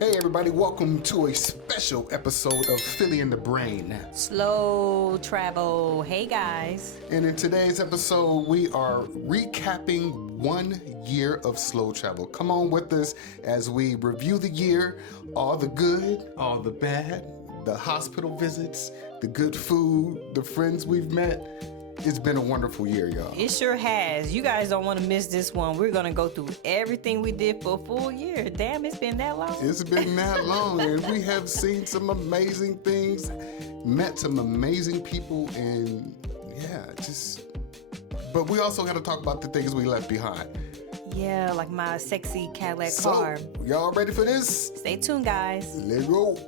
Hey everybody, welcome to a special episode of Philly in the Brain. Slow travel. Hey guys. And in today's episode, we are recapping 1 year of slow travel. Come on with us as we review the year, all the good, all the bad, the hospital visits, the good food, the friends we've met. It's been a wonderful year, y'all. It sure has. You guys don't want to miss this one. We're going to go through everything we did for a full year. Damn, it's been that long. It's been that long, and we have seen some amazing things, met some amazing people, and but we also got to talk about the things we left behind. Yeah, like my sexy Cadillac car. Y'all ready for this? Stay tuned, guys. Let's go.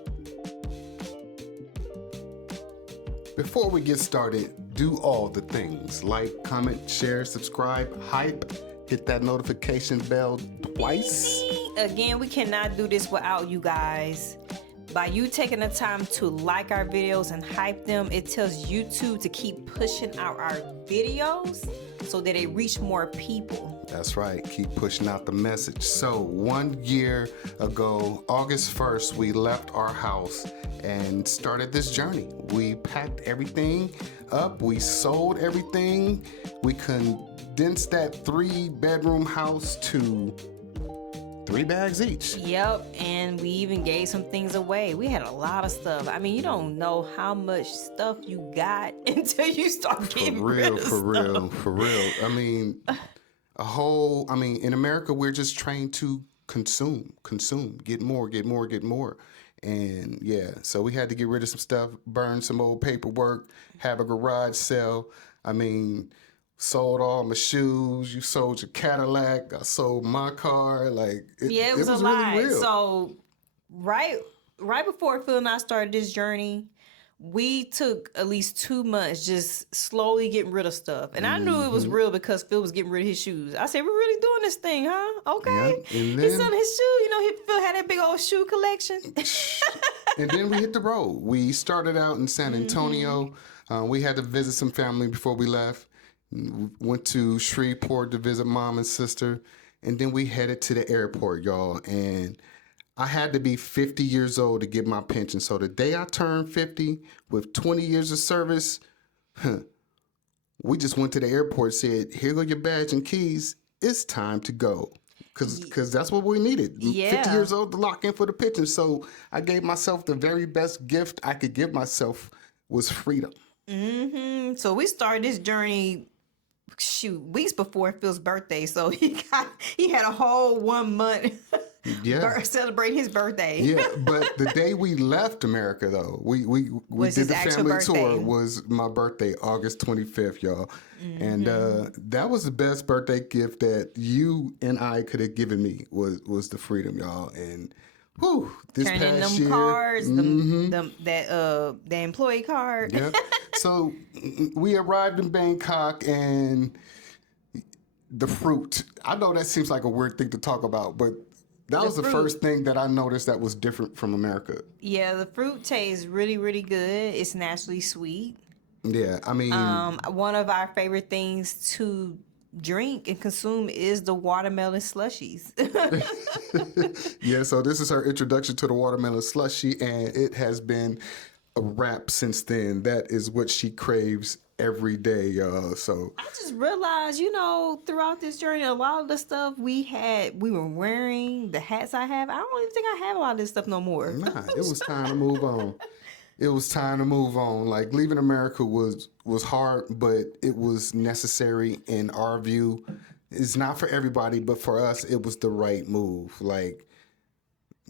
Before we get started, do all the things. Like, comment, share, subscribe, hype, hit that notification bell twice. Again, we cannot do this without you guys. By you taking the time to like our videos and hype them, it tells YouTube to keep pushing out our videos so that they reach more people. That's right. Keep pushing out the message. So 1 year ago, August 1st, we left our house and started this journey. We packed everything up. We sold everything. We condensed that 3-bedroom house to 3 bags each. Yep, and we even gave some things away. We had a lot of stuff. I mean, you don't know how much stuff you got until you start getting rid of stuff. For real. I mean, in America, we're just trained to consume, get more. And yeah, so we had to get rid of some stuff, burn some old paperwork, have a garage sale. I mean, sold all my shoes. You sold your Cadillac. I sold my car. It was a lot. Really real. So right before Phil and I started this journey, we took at least 2 months just slowly getting rid of stuff. And I knew it was real because Phil was getting rid of his shoes. I said, we're really doing this thing, huh? Okay. Yeah. And he's selling his shoes. Phil had that big old shoe collection. And then we hit the road. We started out in San Antonio. We had to visit some family before we left. Went to Shreveport to visit mom and sister. And then we headed to the airport, y'all. And I had to be 50 years old to get my pension. So the day I turned 50 with 20 years of service, we just went to the airport, said, here go your badge and keys. It's time to go. Because that's what we needed. Yeah. 50 years old to lock in for the pension. So I gave myself the very best gift I could give myself was freedom. Mm-hmm. So we started this journey weeks before Phil's birthday. So he had a whole 1 month celebrating his birthday. Yeah, but the day we left America, though, we did the family tour, was my birthday, August 25th, y'all. Mm-hmm. And that was the best birthday gift that you and I could have given me was the freedom, y'all. And this turning past them year, cards, the employee card. Yeah. So we arrived in Bangkok and the fruit. I know that seems like a weird thing to talk about, but that was the first thing that I noticed that was different from America. Yeah, the fruit tastes really, really good. It's naturally sweet. Yeah, I mean, one of our favorite things to drink and consume is the watermelon slushies. Yeah, so this is her introduction to the watermelon slushie, and it has been a wrap since then. That is what she craves every day, y'all. So I just realized, throughout this journey, a lot of the stuff we were wearing, the hats I have, I don't even think I have a lot of this stuff no more. Nah, it was time to move on. It was time to move on. Like, leaving America was hard, but it was necessary in our view. It's not for everybody, but for us, it was the right move. Like,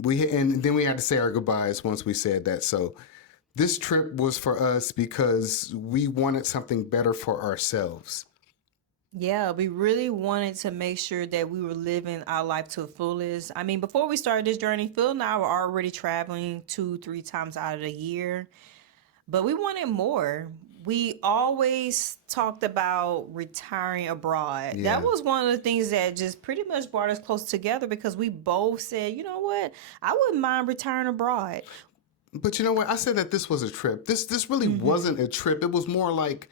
and then we had to say our goodbyes once we said that. So this trip was for us because we wanted something better for ourselves. Yeah, we really wanted to make sure that we were living our life to the fullest. I mean, before we started this journey, Phil and I were already traveling 2-3 times out of the year, but we wanted more. We always talked about retiring abroad. Yeah. That was one of the things that just pretty much brought us close together because we both said, you know what, I wouldn't mind retiring abroad. But you know what? I said that this was a trip. This really wasn't a trip. It was more like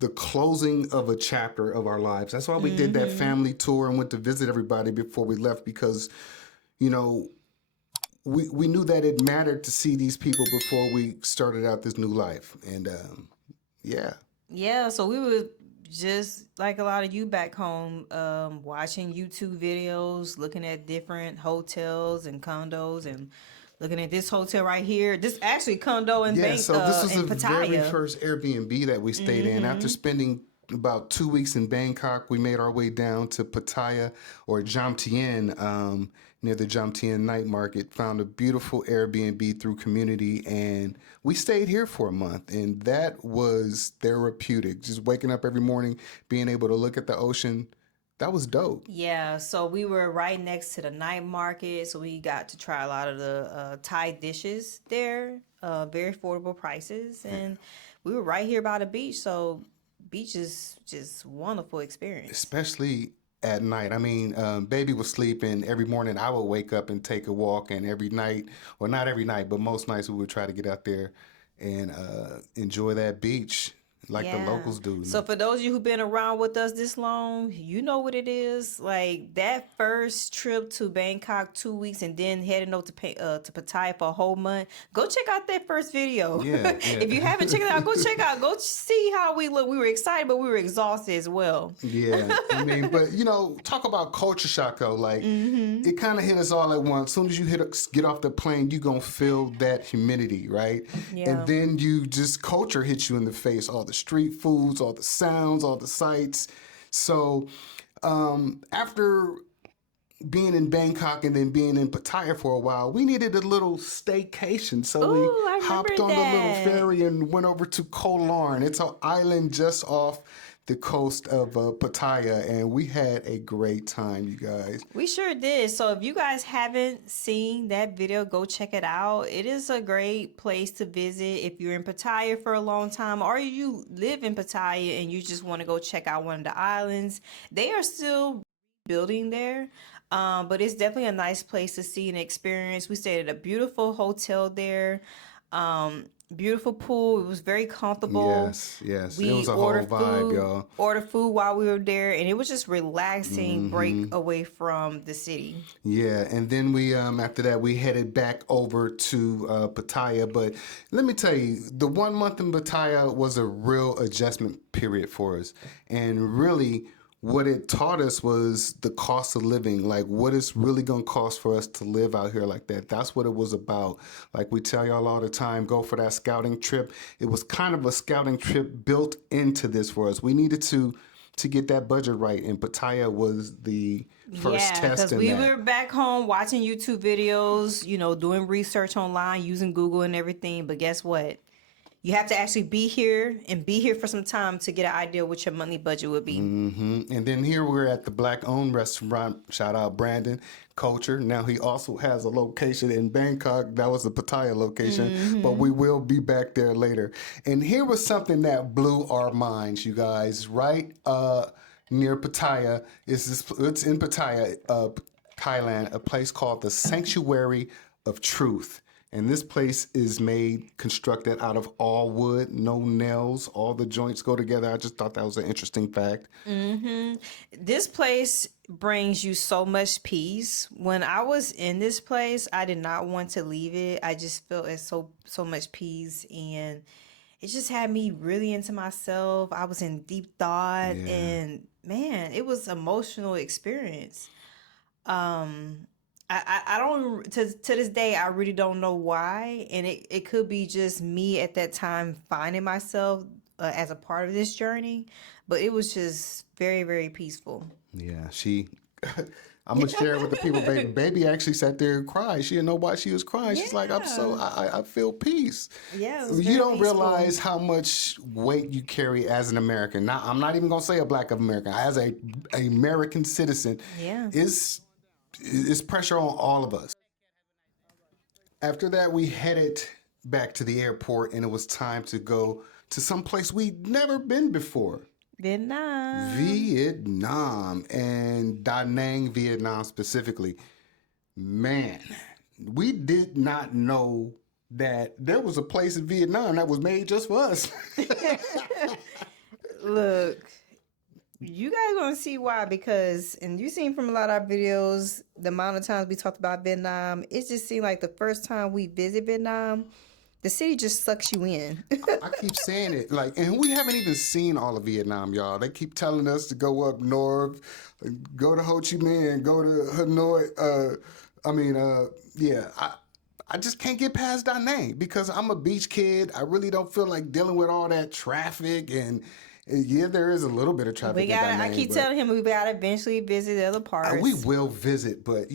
the closing of a chapter of our lives. That's why we did that family tour and went to visit everybody before we left because, we knew that it mattered to see these people before we started out this new life. And yeah. Yeah, so we were just like a lot of you back home, watching YouTube videos, looking at different hotels and condos, and looking at this hotel right here. This actually condo in Yeah, so this was in the very Pattaya. first Airbnb that we stayed in. After spending about 2 weeks in Bangkok, we made our way down to Pattaya or Jomtien, near the Jomtien night market. Found a beautiful Airbnb through Community, and we stayed here for a month, and that was therapeutic. Just waking up every morning, being able to look at the ocean, that was dope. Yeah, so we were right next to the night market, so we got to try a lot of the Thai dishes there, very affordable prices, and we were right here by the beach, so beach is just wonderful experience. Especially at night. I mean, baby was sleeping. Every morning I would wake up and take a walk, and every night, well, not every night, but most nights we would try to get out there and enjoy that beach like the locals do. So for those of you who've been around with us this long, you know what it is. Like that first trip to Bangkok 2 weeks and then heading over to Pattaya for a whole month. Go check out that first video. Yeah. If you haven't checked it out, go check out. Go see how we look. We were excited, but we were exhausted as well. Yeah, I mean, but talk about culture shock though. Like it kind of hit us all at once. As soon as you get off the plane, you gonna feel that humidity, right? Yeah. And then culture hits you in the face. All the street foods, all the sounds, all the sights. So after being in Bangkok and then being in Pattaya for a while, we needed a little staycation. So we hopped on the little ferry and went over to Koh Larn. It's an island just off the coast of Pattaya, and we had a great time, you guys. We sure did. So if you guys haven't seen that video, go check it out. It is a great place to visit if you're in Pattaya for a long time, or you live in Pattaya and you just want to go check out one of the islands. They are still building there. But it's definitely a nice place to see and experience. We stayed at a beautiful hotel there. Beautiful pool. It was very comfortable. Yes. We It was a whole vibe, y'all. Ordered food while we were there, and it was just relaxing break away from the city. Yeah, and then we after that we headed back over to Pattaya. But let me tell you, the 1 month in Pattaya was a real adjustment period for us, and really, what it taught us was the cost of living, like what it's really going to cost for us to live out here like that. That's what it was about. Like we tell y'all all the time, go for that scouting trip. It was kind of a scouting trip built into this for us. We needed to get that budget right, and Pattaya was the first test in that. We were back home watching YouTube videos, doing research online, using Google and everything. But guess what? You have to actually be here for some time to get an idea what your monthly budget would be. And then here we're at the Black-owned restaurant. Shout out Brandon Culture. Now he also has a location in Bangkok. That was the Pattaya location, but we will be back there later. And here was something that blew our minds, you guys. Right near Pattaya it's in Pattaya, Thailand, a place called the Sanctuary of Truth. And this place is constructed out of all wood, no nails. All the joints go together. I just thought that was an interesting fact. This place brings you so much peace. When I was in this place, I did not want to leave it. I just felt at so much peace, and it just had me really into myself. I was in deep thought, and man, it was an emotional experience. I don't to this day I really don't know why, and it could be just me at that time finding myself as a part of this journey, but it was just very, very peaceful. Yeah, I'm gonna share it with the people. Baby actually sat there and cried. She didn't know why she was crying. She's like, I feel peace. Yeah, it was you very don't peaceful. realize how much weight you carry as an American. Now, I'm not even gonna say a Black American. As a American citizen, it's pressure on all of us. After that, we headed back to the airport, and it was time to go to some place we'd never been before. Vietnam, and Da Nang, Vietnam specifically. Man, we did not know that there was a place in Vietnam that was made just for us. Look, You guys gonna see why, because, and you've seen from a lot of our videos, the amount of times we talked about Vietnam, it just seemed like the first time we visit Vietnam, the city just sucks you in. I keep saying it, like, and we haven't even seen all of Vietnam, y'all. They keep telling us to go up north, go to Ho Chi Minh, go to Hanoi. Yeah, I just can't get past Da Nang because I'm a beach kid. I really don't feel like dealing with all that traffic, and yeah, there is a little bit of traffic in Da Nang. I keep telling him we gotta eventually visit the other parts. We will visit, but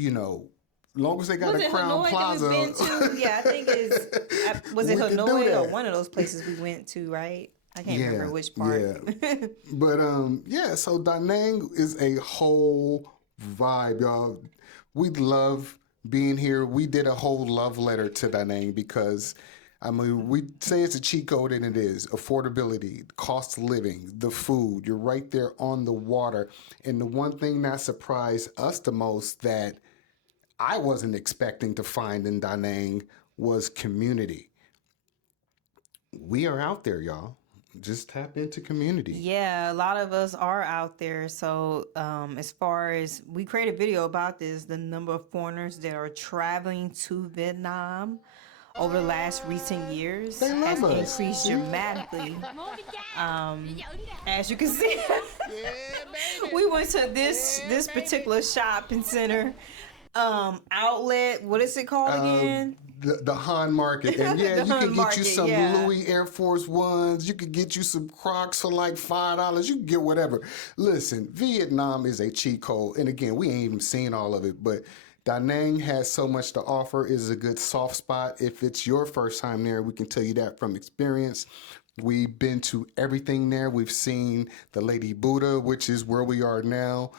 long as they got a Crown Hanoi Plaza. That we've been to? Yeah, I think it's was it Hanoi or one of those places we went to, right? I can't remember which part. Yeah. But so Da Nang is a whole vibe, y'all. We love being here. We did a whole love letter to Da Nang because we say it's a cheat code, and it is. Affordability, cost of living, the food. You're right there on the water. And the one thing that surprised us the most that I wasn't expecting to find in Da Nang was community. We are out there, y'all. Just tap into community. Yeah, a lot of us are out there. So as far as we created a video about this, the number of foreigners that are traveling to Vietnam over the last recent years has increased dramatically. As you can see, we went to this particular shopping center outlet. What is it called again? The Han Market. And yeah, you can get you some Louis Air Force Ones. You could get you some Crocs for like $5. You can get whatever. Listen, Vietnam is a cheat code. And again, we ain't even seen all of it, but Da Nang has so much to offer. It is a good soft spot. If it's your first time there, we can tell you that from experience. We've been to everything there. We've seen the Lady Buddha, which is where we are now.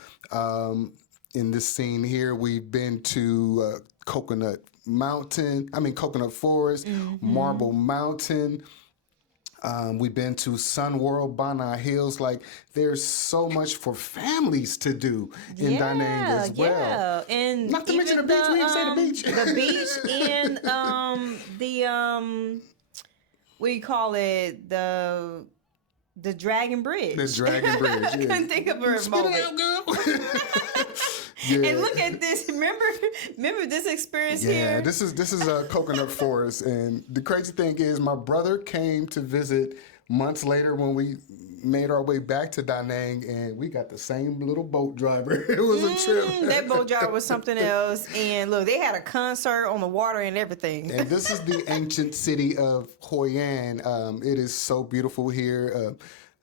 In this scene here, we've been to Coconut Forest, Marble Mountain. We've been to Sun World, Banai Hills. Like, there's so much for families to do in Da Nang as well. Yeah, and not to mention the beach. We didn't say the beach. The beach and what do you call it? The Dragon Bridge. The Dragon Bridge. Yeah. I couldn't think of a moment. Spit it out, girl. Yeah. And look at this. Remember this experience here? Yeah, this is a coconut forest. And the crazy thing is my brother came to visit months later when we made our way back to Da Nang, and we got the same little boat driver. It was a trip. That boat driver was something else. And look, they had a concert on the water and everything. And this is the ancient city of Hoi An. It is so beautiful here.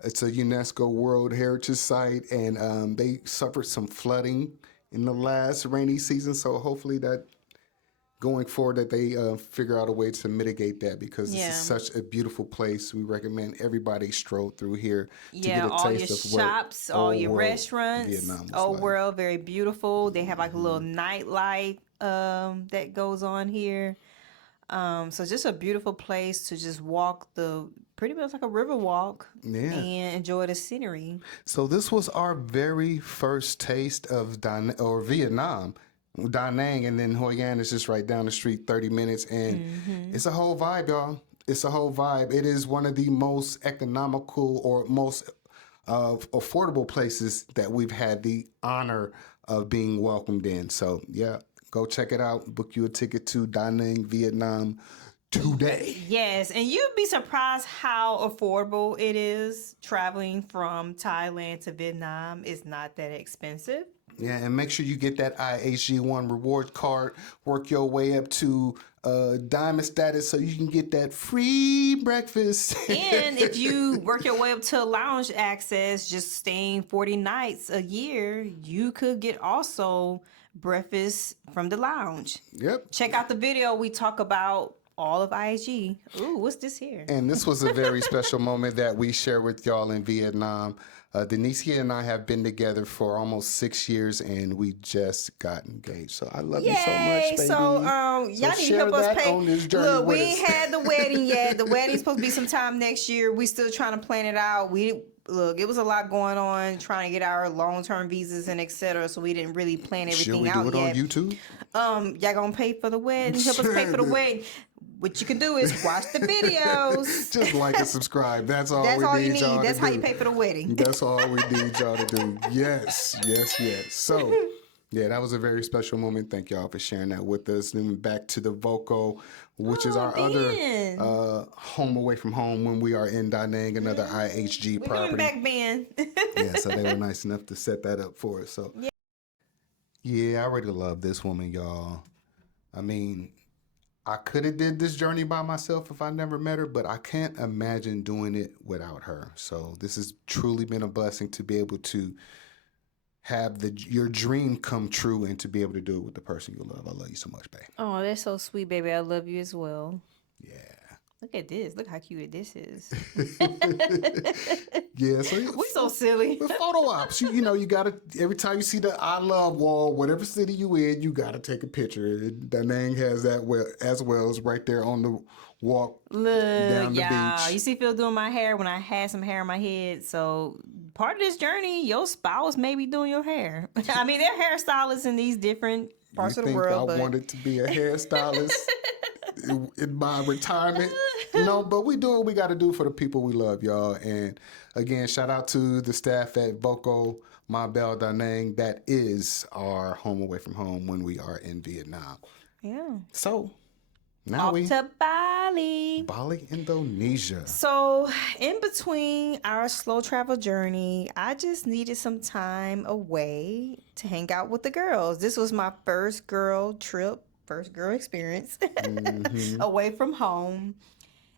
It's a UNESCO World Heritage Site, and they suffered some flooding in the last rainy season. So hopefully that going forward that they figure out a way to mitigate that, because this is such a beautiful place. We recommend everybody stroll through here to get a taste of shops, all your restaurants. Old World, very beautiful. They have like a little nightlife that goes on here. So just a beautiful place to just walk pretty much like a river walk and enjoy the scenery. So this was our very first taste of Vietnam. Da Nang, and then Hoi An is just right down the street, 30 minutes, and it's a whole vibe, y'all. It's a whole vibe. It is one of the most economical or most affordable places that we've had the honor of being welcomed in. So yeah, go check it out. Book you a ticket to Da Nang, Vietnam today. Yes, and you'd be surprised how affordable it is traveling from Thailand to Vietnam. It's not that expensive. Yeah, and make sure you get that IHG1 reward card. Work your way up to diamond status so you can get that free breakfast. And if you work your way up to lounge access, just staying 40 nights a year, you could get also breakfast from the lounge. Yep. Check out the video. We talk about all of IHG. Ooh, what's this here? And this was a very special moment that we share with y'all in Vietnam. Denicia and I have been together for almost 6 years, and we just got engaged. So I love you so much, baby. So y'all need to help us pay. Look, we ain't had the wedding yet. The wedding's supposed to be sometime next year. We still trying to plan it out. Look, it was a lot going on trying to get our long-term visas and etc. So we didn't really plan everything out yet. Should we do it on YouTube? Y'all gonna pay for the wedding? Help us pay for the wedding. what you can do is watch the videos. Just like and subscribe. That's all That's we all need you need. y'all That's to how do. you pay for the wedding. That's all we need y'all to do. Yes. So, yeah, that was a very special moment. Thank y'all for sharing that with us. Then back to the Voco, which is our Ben. other home away from home when we are in Da Nang, another IHG We're property. coming back, Ben. Yeah, so they were nice enough to set that up for us. So, yeah, I really love this woman, y'all. I mean, I could have did this journey by myself if I never met her, but I can't imagine doing it without her. So this has truly been a blessing to be able to have your dream come true and to be able to do it with the person you love. I love you so much, babe. Oh, that's so sweet, baby. I love you as well. Yeah. Look at this. Look how cute this is. Yeah, so We so silly. with photo ops, you gotta, every time you see the I love wall, whatever city you in, you gotta take a picture. Da Nang has that as well as right there on the walk down the y'all. beach. You see Phil doing my hair when I had some hair in my head. So part of this journey, your spouse may be doing your hair. I mean, they're hairstylists in these different parts You of the think world. I wanted to be a hairstylist in my retirement? No, but we do what we got to do for the people we love, y'all. And again, shout out to the staff at Voco Ma Belle Da Nang. That is our home away from home when we are in Vietnam. Yeah. So now Off to Bali. Bali, Indonesia. So, in between our slow travel journey, I just needed some time away to hang out with the girls. This was my first girl trip, first girl experience away from home.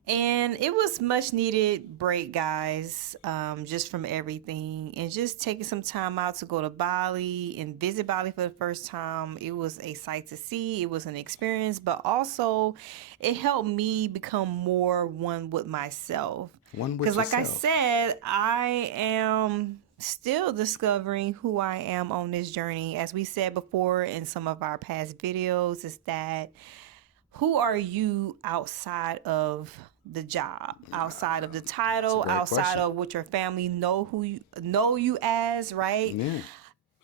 And it was much needed break, guys, just from everything. And just taking some time out to go to Bali and visit Bali for the first time. It was a sight to see. It was an experience, but also it helped me become more one with myself. One with Because like I yourself. said, I am still discovering who I am on this journey. As we said before in some of our past videos, is that who are you outside of the job, outside of the title, great outside question. of what your family know you as, right? Yeah.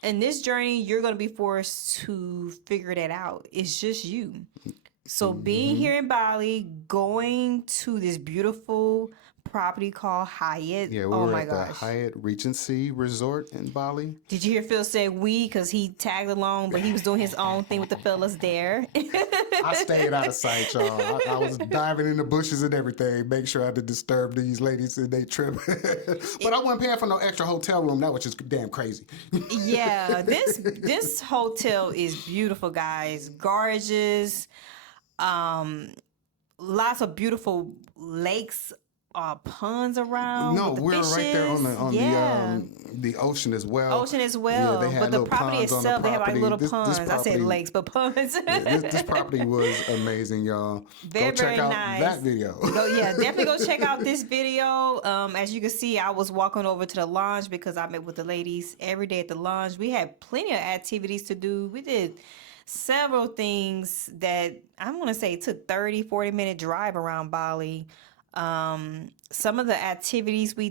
In this journey, you're going to be forced to figure that out. It's just you. So being here in Bali, going to this beautiful property called Hyatt. Yeah, we oh were my at gosh. the Hyatt Regency Resort in Bali. Did you hear Phil say we? Because he tagged along, but he was doing his own thing with the fellas there. I stayed out of sight, y'all. I was diving in the bushes and everything, make sure I didn't disturb these ladies in their trip. But I wasn't paying for no extra hotel room. That was just damn crazy. Yeah, this hotel is beautiful, guys. Gorgeous. Lots of beautiful lakes, ponds around. No, with the we're right there on the ocean as well. Ocean as well. Yeah, they had but the little property ponds on the itself, they have like property. little This ponds. I said property- lakes, but ponds. Yeah, this property was amazing, y'all. Very, go check very out nice. that video. Definitely go check out this video. As you can see, I was walking over to the lounge because I met with the ladies every day at the lounge. We had plenty of activities to do. We did several things that I'm going to say took 40-minute drive around Bali. Some of the activities we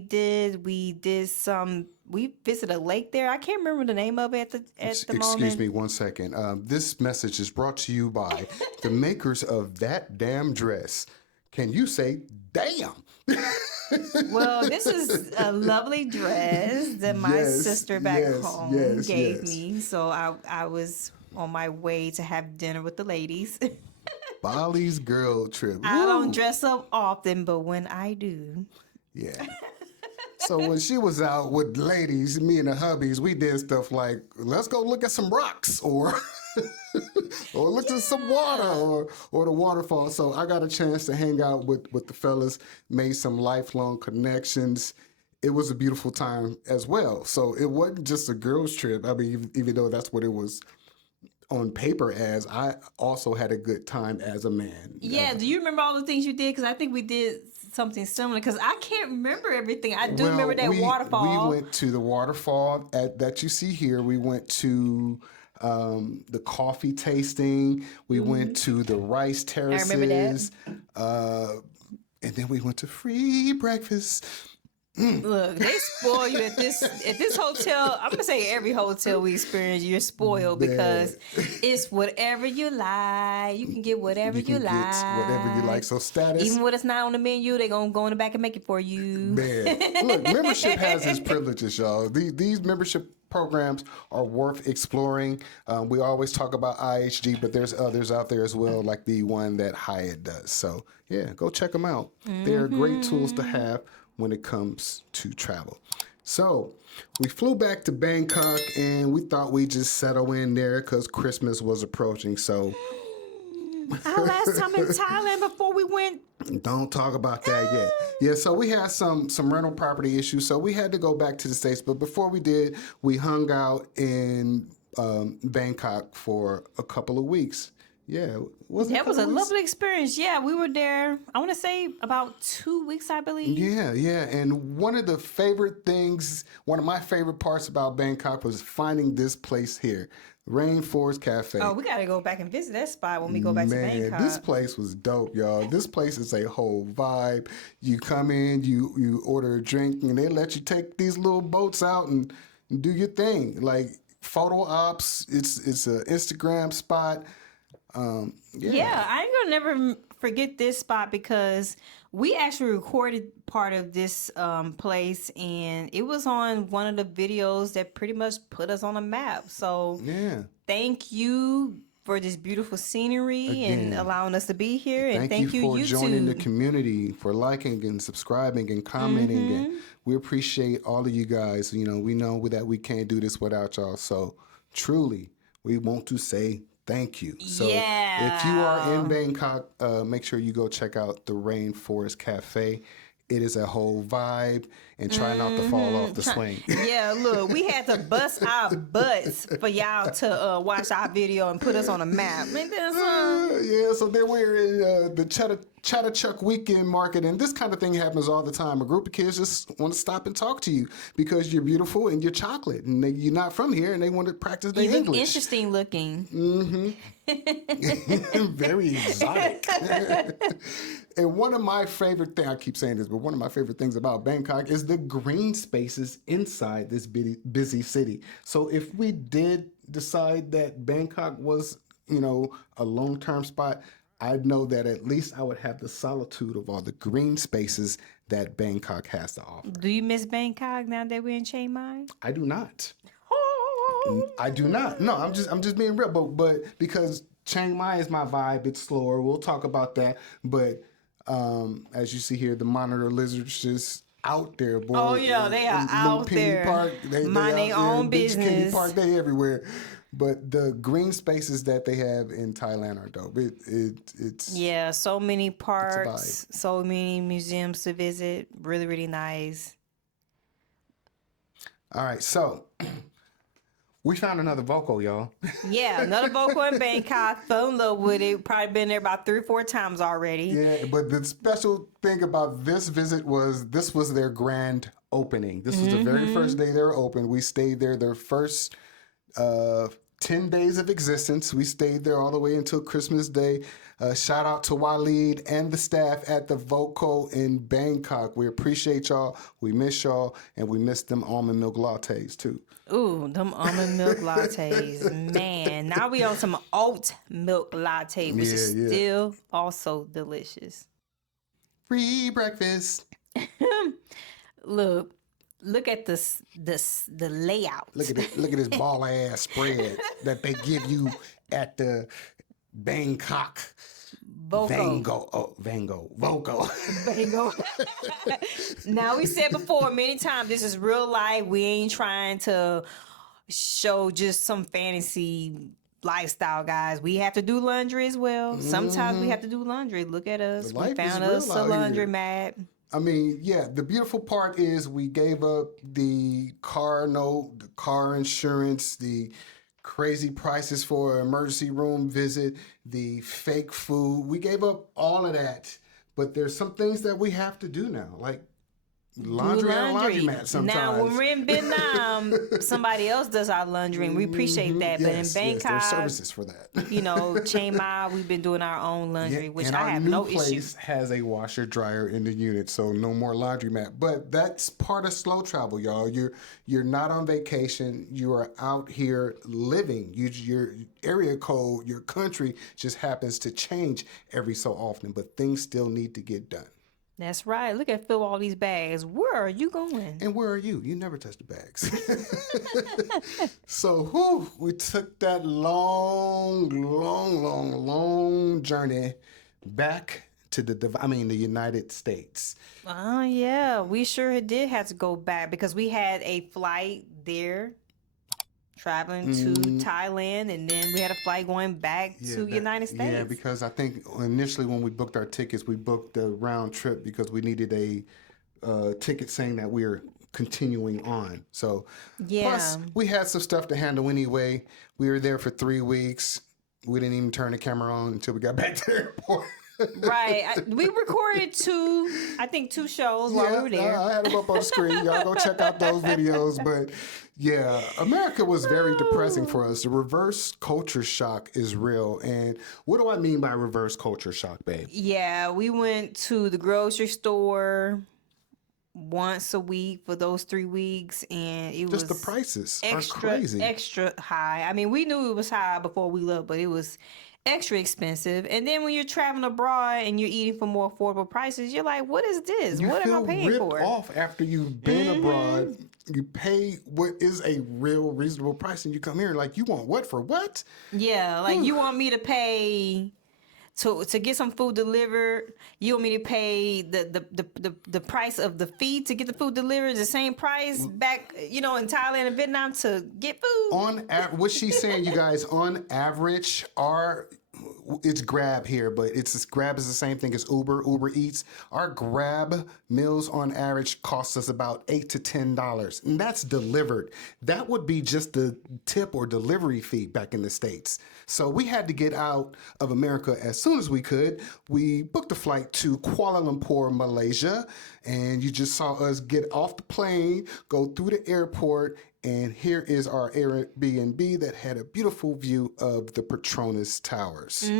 visited a lake there. I can't remember the name of it at the moment. Excuse me one second. This message is brought to you by the makers of That Damn Dress. Can you say damn? Well, this is a lovely dress that my sister back home gave me. So I was on my way to have dinner with the ladies. Bali's girl trip. I don't dress up often, but when I do. Yeah. So when she was out with ladies, me and the hubbies, we did stuff like, let's go look at some rocks or or look at some water or the waterfall. So I got a chance to hang out with the fellas, made some lifelong connections. It was a beautiful time as well. So it wasn't just a girls trip. I mean, even though that's what it was on paper as, I also had a good time as a man. Yeah, do you remember all the things you did? Because I think we did something similar. Because I can't remember everything. I do remember that waterfall. We went to the waterfall that you see here. We went to the coffee tasting. We went to the rice terraces. I remember that. And then we went to free breakfast. Look, they spoil you at this hotel. I'm gonna say every hotel we experience, you're spoiled because it's whatever you like. You can get whatever You you can get whatever you like. like. So status, Even when it's not on the menu, they gonna go in the back and make it for you. man. Look, membership has its privileges, y'all. These membership programs are worth exploring. We always talk about IHG, but there's others out there as well, like the one that Hyatt does. So yeah, go check them out. They're great tools to have when it comes to travel. So we flew back to Bangkok and we thought we'd just settle in there because Christmas was approaching. So Our last time in Thailand before we went. don't talk about that yet. Yeah, so we had some rental property issues, so we had to go back to the States. But before we did, we hung out in Bangkok for a couple of weeks. Yeah, That was a lovely experience. Yeah, we were there, I want to say about 2 weeks, I believe. Yeah. And one of my favorite parts about Bangkok was finding this place here, Rainforest Cafe. Oh, we got to go back and visit that spot when we go back to Bangkok. This place was dope, y'all. This place is a whole vibe. You come in, you order a drink, and they let you take these little boats out and do your thing. Like photo ops, it's an Instagram spot. Yeah, I ain't gonna never forget this spot because we actually recorded part of this place, and it was on one of the videos that pretty much put us on a map. So Yeah. thank you for this beautiful scenery and allowing us to be here, and thank you for joining the YouTube. community, for liking and subscribing and commenting, and we appreciate all of you guys. You know that we can't do this without y'all. So truly, we want to say thank you. So if you are in Bangkok, make sure you go check out the Rainforest Cafe. It is a whole vibe, and try not to fall off the swing. Yeah, look, we had to bust our butts for y'all to watch our video and put us on a map. Ain't that something? Yeah, so then we're in the Chattachuk Weekend Market, and this kind of thing happens all the time. A group of kids just want to stop and talk to you because you're beautiful and you're chocolate, and you're not from here, and they want to practice their You look English. interesting looking. Very exotic. And one of my favorite things, I keep saying this, but one of my favorite things about Bangkok is the green spaces inside this busy city. So if we did decide that Bangkok was, a long-term spot, I'd know that at least I would have the solitude of all the green spaces that Bangkok has to offer. Do you miss Bangkok now that we're in Chiang Mai? I do not. I do not. No, I'm just being real. But because Chiang Mai is my vibe, it's slower. We'll talk about that. But as you see here, the monitor lizards just out there, boy. Oh yeah, they are out there. Park, mind their own business. Park, they everywhere. But the green spaces that they have in Thailand are dope. It's so many parks, so many museums to visit. Really, really nice. All right, so we found another vocal, y'all. Yeah, another vocal in Bangkok. Fell in love with it. Probably been there about 3 or 4 times already. Yeah, but the special thing about this visit was this was their grand opening. This was the very first day they were open. We stayed there their first 10 days of existence. We stayed there all the way until Christmas Day. Shout out to Waleed and the staff at the Voco in Bangkok. We appreciate y'all. We miss y'all, and we miss them almond milk lattes too. Ooh, them almond milk lattes, man. Now we on some oat milk latte, which is still also delicious. Free breakfast. Look at the layout. Look at it. Look at this ball ass spread that they give you at the Bangkok Voco. Voco. Now, we said before many times, this is real life. We ain't trying to show just some fantasy lifestyle, guys. We have to do laundry as well. Sometimes we have to do laundry. Look at us. We found us a laundromat. I mean, yeah, the beautiful part is we gave up the car note, the car insurance, the crazy prices for an emergency room visit, the fake food. We gave up all of that. But there's some things that we have to do now, like laundry at a laundromat sometimes. Now, when we're in Vietnam, somebody else does our laundry, and we appreciate that. But in Bangkok, there's services for that. Chiang Mai, we've been doing our own laundry, which I have no issue. Our new place has a washer dryer in the unit, so no more laundromat. But that's part of slow travel, y'all. You're not on vacation. You are out here living. Your area code, your country just happens to change every so often, but things still need to get done. That's right. Look at Phil, all these bags. Where are you going? And where are you? You never touch the bags. So, we took that long journey back to the United States. Oh, yeah. We sure did have to go back because we had a flight there traveling to Thailand, and then we had a flight going back to United States. Yeah, because I think initially when we booked our tickets, we booked the round trip because we needed a ticket saying that we are continuing on. So, plus we had some stuff to handle anyway. We were there for 3 weeks. We didn't even turn the camera on until we got back to the airport. Right. We recorded two shows while we were there. I had them up on the screen. Y'all go check out those videos. But yeah, America was very depressing for us. The reverse culture shock is real. And what do I mean by reverse culture shock, babe? Yeah, we went to the grocery store once a week for those 3 weeks, and it was just the prices are extra high. I mean, we knew it was high before we left, but it was extra expensive. And then when you're traveling abroad and you're eating for more affordable prices, you're like, what is this? What am I paying ripped for? Off after you've been abroad. You pay what is a real reasonable price, and you come here like, you want what for what? Yeah, like you want me to pay to get some food delivered. You want me to pay the price of the fee to get the food delivered, the same price back, in Thailand and Vietnam to get food. What she's saying, you guys, on average, it's Grab here, but Grab is the same thing as Uber Eats. Our Grab meals on average cost us about $8 to $10, and that's delivered. That would be just the tip or delivery fee back in the States. So we had to get out of America as soon as we could. We booked a flight to Kuala Lumpur, Malaysia, and you just saw us get off the plane, go through the airport, and here is our Airbnb that had a beautiful view of the Petronas Towers.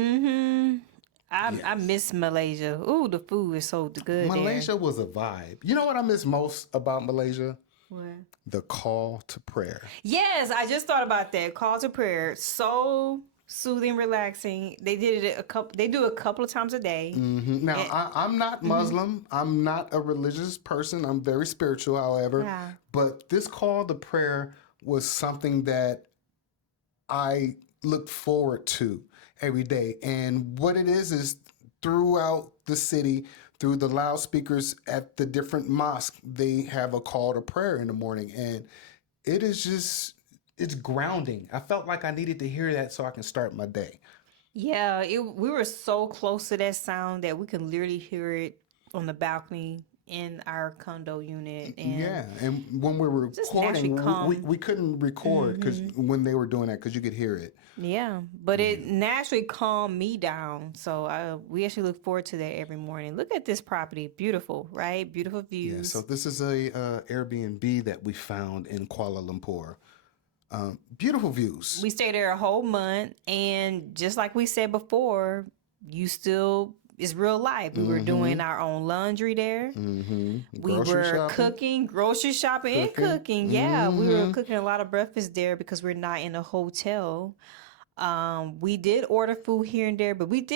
I miss Malaysia. Ooh, the food is so good. Malaysia was a vibe. You know what I miss most about Malaysia? What? The call to prayer. Yes, I just thought about that. Call to prayer. So soothing, relaxing. They did it They do it a couple of times a day. Now, I'm not Muslim. I'm not a religious person. I'm very spiritual, however. Yeah. But this call to prayer was something that I looked forward to every day. And what it is throughout the city, through the loudspeakers at the different mosques, they have a call to prayer in the morning. And it is just, it's grounding. I felt like I needed to hear that so I can start my day. Yeah, we were so close to that sound that we could literally hear it on the balcony in our condo unit. And and when we were recording, we couldn't record because when they were doing that, because you could hear it. Yeah, but it naturally calmed me down. So we actually look forward to that every morning. Look at this property. Beautiful, right? Beautiful views. Yeah, so this is a Airbnb that we found in Kuala Lumpur. Beautiful views. We stayed there a whole month, and just like we said before, it's real life. We were doing our own laundry there. We were cooking, grocery shopping, and cooking. Yeah, we were cooking a lot of breakfast there because we're not in a hotel. We did order food here and there, but we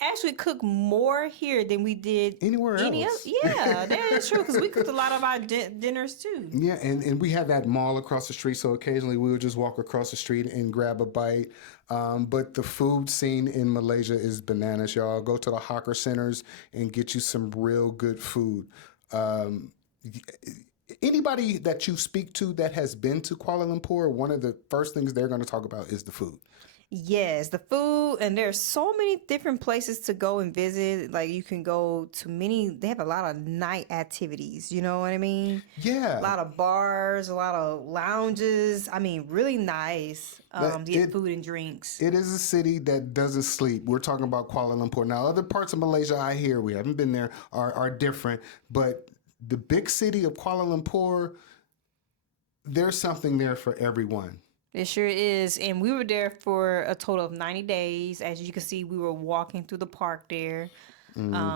actually cooked more here than we did anywhere else. Yeah, that is true, because we cooked a lot of our dinners too. Yeah, and we had that mall across the street, so occasionally we would just walk across the street and grab a bite. But the food scene in Malaysia is bananas, y'all. Go to the hawker centers and get you some real good food. Anybody that you speak to that has been to Kuala Lumpur, one of the first things they're going to talk about is the food. Yes, the food, and there's so many different places to go and visit. Like you can go to they have a lot of night activities, you know what I mean? Yeah. A lot of bars, a lot of lounges. I mean, really nice to get food and drinks. It is a city that doesn't sleep. We're talking about Kuala Lumpur. Now, other parts of Malaysia we haven't been there, are different, but the big city of Kuala Lumpur, there's something there for everyone. It sure is. And we were there for a total of 90 days. As you can see, we were walking through the park there.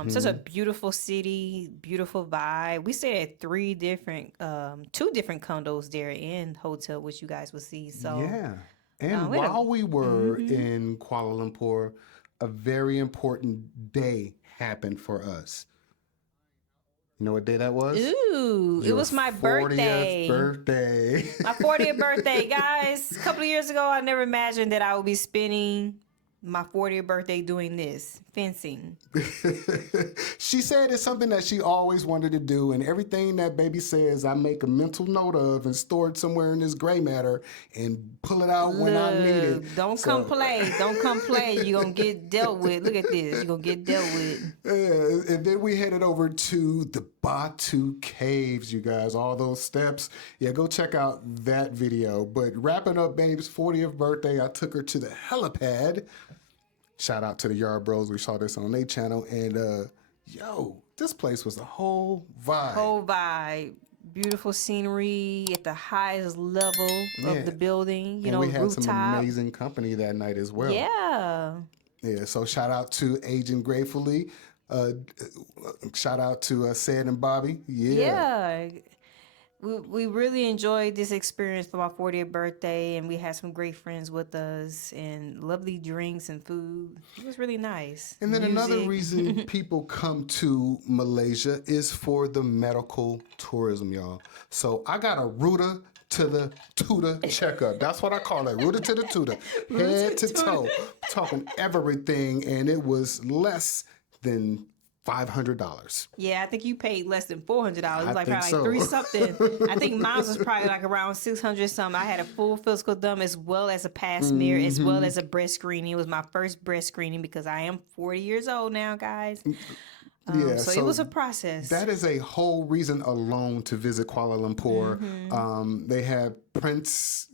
Such a beautiful city, beautiful vibe. We stayed at two different condos there and hotel, which you guys will see. So Yeah. And we had while we were in Kuala Lumpur, a very important day happened for us. You know what day that was? Ooh, it was my 40th birthday. birthday. My 40th birthday, guys. A couple of years ago, I never imagined that I would be spending my 40th birthday doing this, fencing. She said it's something that she always wanted to do, and everything that baby says, I make a mental note of and store it somewhere in this gray matter and pull it out when I need it. Don't come play. Don't come play. You're going to get dealt with. Look at this. You're going to get dealt with. And then we headed over to the Batu Caves, you guys. All those steps. Yeah, go check out that video. But wrapping up babe's 40th birthday, I took her to the helipad. Shout out to the Yard Bros. We saw this on their channel. And, this place was a whole vibe. Whole vibe. Beautiful scenery at the highest level of the building. And we had rooftop. some amazing company that night as well. Yeah. Yeah, so shout out to Agent Gratefully. Shout out to Sid and Bobby. Yeah. We really enjoyed this experience for my 40th birthday, and we had some great friends with us and lovely drinks and food. It was really nice. And then another reason people come to Malaysia is for the medical tourism, y'all. So I got a Ruta to the Tuta checkup. That's what I call it, Ruta to the Tuta. Head to toe, talking everything, and it was less than $500. Yeah, I think you paid less than $400. It was like probably so. like 3 something. I think mine was probably like around 600 something. I had a full physical done as well as a pap smear, as well as a breast screening. It was my first breast screening because I am 40 years old now, guys. So it was a process. That is a whole reason alone to visit Kuala Lumpur. They have Prince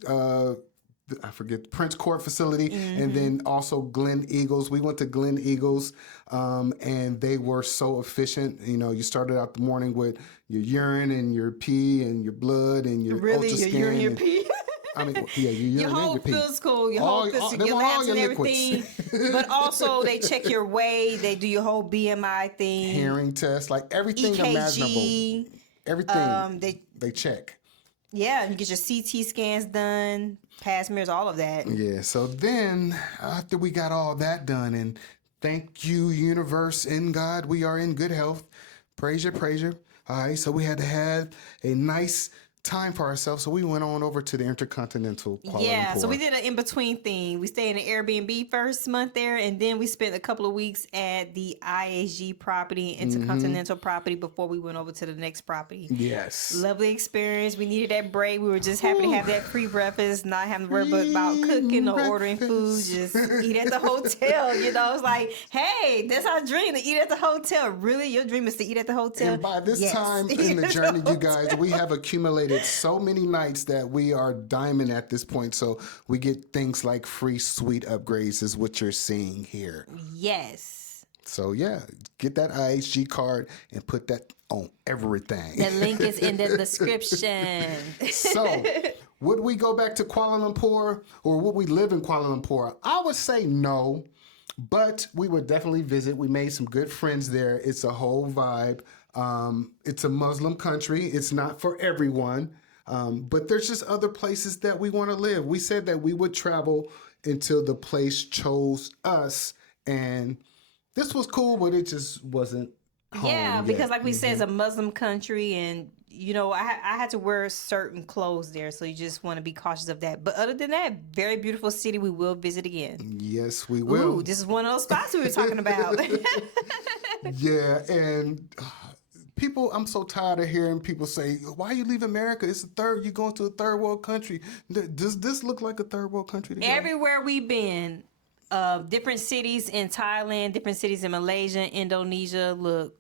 Court facility, and then also Gleneagles. We went to Gleneagles, and they were so efficient. You know, you started out the morning with your urine and your pee and your blood and your really, ultra your scan. urine, your pee. I mean, yeah, your whole pee. physical, your labs and everything. But also, they check your weight. They do your whole BMI thing. Hearing test, like everything EKG, imaginable. Everything they check. Yeah, you get your CT scans done, pap smears, all of that. Yeah, so then after we got all that done, and thank you, universe and God, we are in good health. Praise you, praise you. All right, so we had to have a nice time for ourselves, so we went on over to the Intercontinental Kuala Lumpur. So we did an in-between thing. We stayed in an Airbnb first month there, and then we spent a couple of weeks at the IHG property, Intercontinental property, before we went over to the next property. Yes. Lovely experience. We needed that break. We were just happy to have that free breakfast, not having to worry about cooking or ordering food, just eat at the hotel. You know, it's like, hey, that's our dream, to eat at the hotel. Really? Your dream is to eat at the hotel? And by this time in the journey, you guys, we have accumulated so many nights that we are diamond at this point. So we get things like free suite upgrades is what you're seeing here. Yes. So yeah, get that IHG card and put that on everything. The link is in the description. So would we go back to Kuala Lumpur, or would we live in Kuala Lumpur? I would say no, but we would definitely visit. We made some good friends there. It's a whole vibe. It's a Muslim country. It's not for everyone. But there's just other places that we want to live. We said that we would travel until the place chose us. And this was cool, but it just wasn't home yet. Because like we said, it's a Muslim country, and you know, I had to wear certain clothes there, so you just want to be cautious of that. But other than that, very beautiful city. We will visit again. Yes, we will. Ooh, this is one of those spots we were talking about. Yeah, and people, I'm so tired of hearing people say, why you leave America? You're going to a third world country. Does this look like a third world country to you? Everywhere we've been, different cities in Thailand, different cities in Malaysia, Indonesia, look,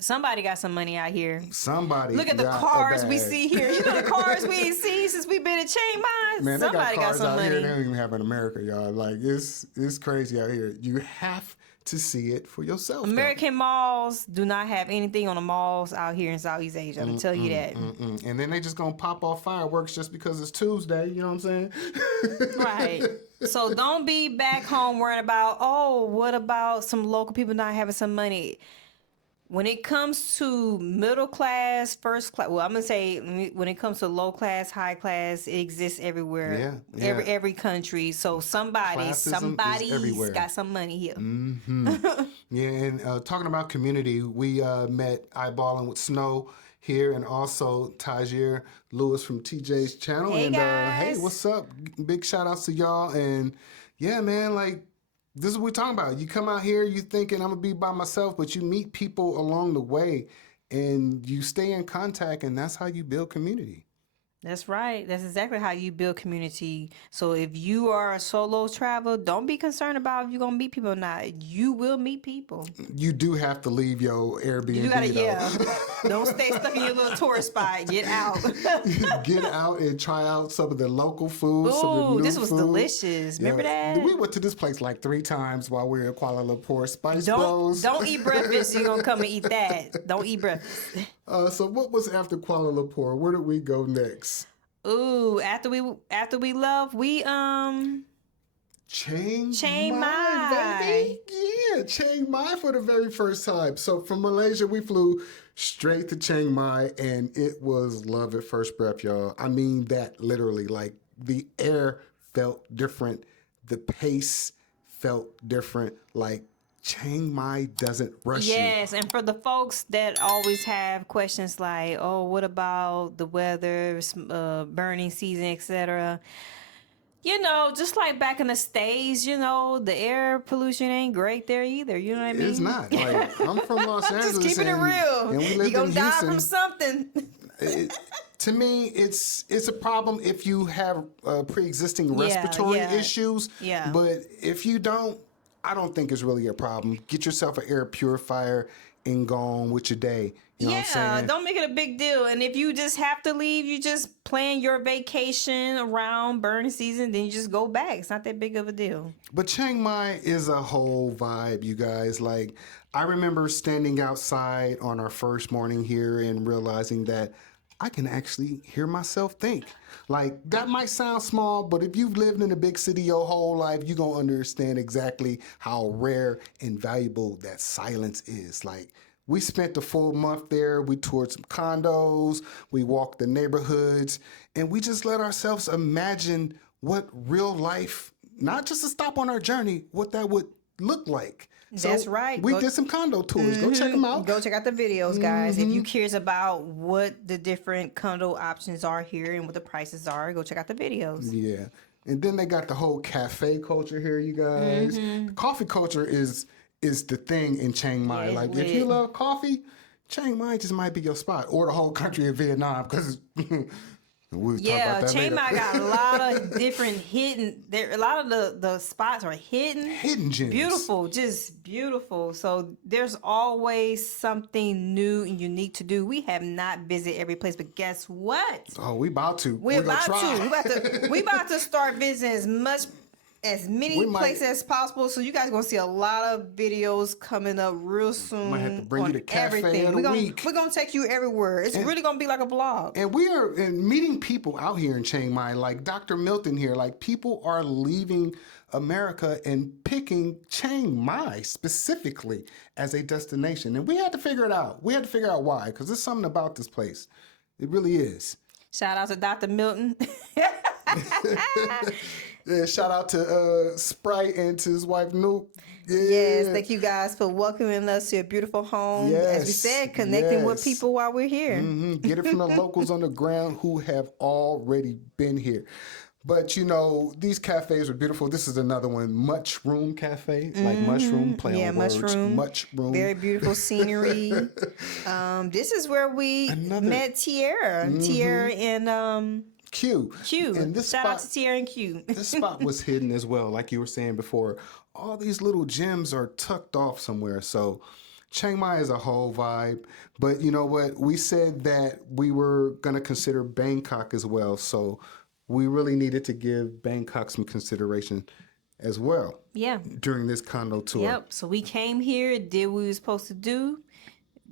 Somebody got some money out here. Somebody Look at the got a cars we bag. see here. You know the cars we ain't seen since we've been in Chiang Mai. Man, they got Somebody got cars some out money. here they don't even have in America, y'all. Like, it's crazy out here. You have to see it for yourself. American malls do not have anything on the malls out here in Southeast Asia. I'm gonna tell you that. And then they just gonna pop off fireworks just because it's Tuesday. You know what I'm saying? Right. So don't be back home worrying about, oh, what about some local people not having some money? When it comes to middle class, first class, well, I'm gonna say when it comes to low class, high class, it exists everywhere. Yeah. Every country. So somebody's everywhere. got some money here. Yeah, and talking about community, we met eyeballing with Snow here, and also Tajir Lewis from TJ's channel. Hey, and guys. Hey, what's up? Big shout outs to y'all. And yeah, man, like, this is what we're talking about. You come out here, you thinking I'm gonna be by myself, but you meet people along the way and you stay in contact, and that's how you build community. That's right. That's exactly how you build community. So if you are a solo traveler, don't be concerned about if you're gonna meet people or not. You will meet people. You do have to leave your Airbnb. You gotta, though. yeah. Don't stay stuck in your little tourist spot. Get out. Get out and try out some of the local food. some of the Ooh, new this was food. delicious. Remember that? We went to this place like 3 times while we were in Kuala Lumpur. Spice Bros. Don't eat breakfast. You're gonna come and eat that. Don't eat breakfast. So what was after Kuala Lumpur? Where did we go next? Ooh, after we left, we Chiang Mai. baby. Yeah, Chiang Mai for the very first time. So from Malaysia, we flew straight to Chiang Mai, and it was love at first breath, y'all. I mean that literally. Like, the air felt different. The pace felt different. Like, Chiang Mai doesn't rush you. Yes, and for the folks that always have questions like, oh, what about the weather, burning season, etc. You know, just like back in the States, you know, the air pollution ain't great there either. You know what I mean? It's not. Like, I'm from Los Angeles. Just keeping it real. And we lived You're gonna in die Houston. from something. To me, it's a problem if you have pre-existing respiratory yeah. issues. Yeah. But if you don't, I don't think it's really a problem. Get yourself an air purifier and go on with your day. You know what I'm saying? Don't make it a big deal. And if you just have to leave, you just plan your vacation around burn season, then you just go back. It's not that big of a deal. But Chiang Mai is a whole vibe, you guys. Like, I remember standing outside on our first morning here and realizing that I can actually hear myself think. Like, that might sound small, but if you've lived in a big city your whole life, you're going to understand exactly how rare and valuable that silence is. Like, we spent the full month there. We toured some condos. We walked the neighborhoods. And we just let ourselves imagine what real life, not just a stop on our journey, what that would look like. That's right. We did some condo tours. Go check them out. Go check out the videos, guys. If you're curious about what the different condo options are here and what the prices are, go check out the videos. Yeah. And then they got the whole cafe culture here, you guys. Coffee culture is the thing in Chiang Mai. Yeah, like, if you love coffee, Chiang Mai just might be your spot. Or the whole country of Vietnam, because we'll talk about that Chiang later. Mai got a lot of different a lot of the spots are hidden. Hidden gems. Beautiful, just beautiful. So there's always something new and unique to do. We have not visited every place, but guess what? Oh, we about to. We're gonna about try. to. We about to start visiting as many places as possible. So you guys gonna see a lot of videos coming up real soon. Might have to bring you to cafe everything. of the week. We're gonna take you everywhere. It's really gonna be like a vlog. And we are meeting people out here in Chiang Mai, like Dr. Milton here. Like, people are leaving America and picking Chiang Mai specifically as a destination. And we had to figure it out. We had to figure out why, because there's something about this place. It really is. Shout out to Dr. Milton. Yeah, shout out to Sprite and to his wife, Noop. Yeah. Yes, thank you guys for welcoming us to your beautiful home. As we said, connecting with people while we're here. Get it from the locals on the ground who have already been here. But, you know, these cafes are beautiful. This is another one, Mushroom Cafe, like mushroom, play on words. Mushroom. Very beautiful scenery. This is where we met Tierra. Tierra and Q. And this Shout out to Tierra and Q. This spot was hidden as well, like you were saying before. All these little gems are tucked off somewhere. So Chiang Mai is a whole vibe, but you know what? We said that we were going to consider Bangkok as well, so we really needed to give Bangkok some consideration as well Yeah. during this condo tour. Yep. So we came here, did what we were supposed to do.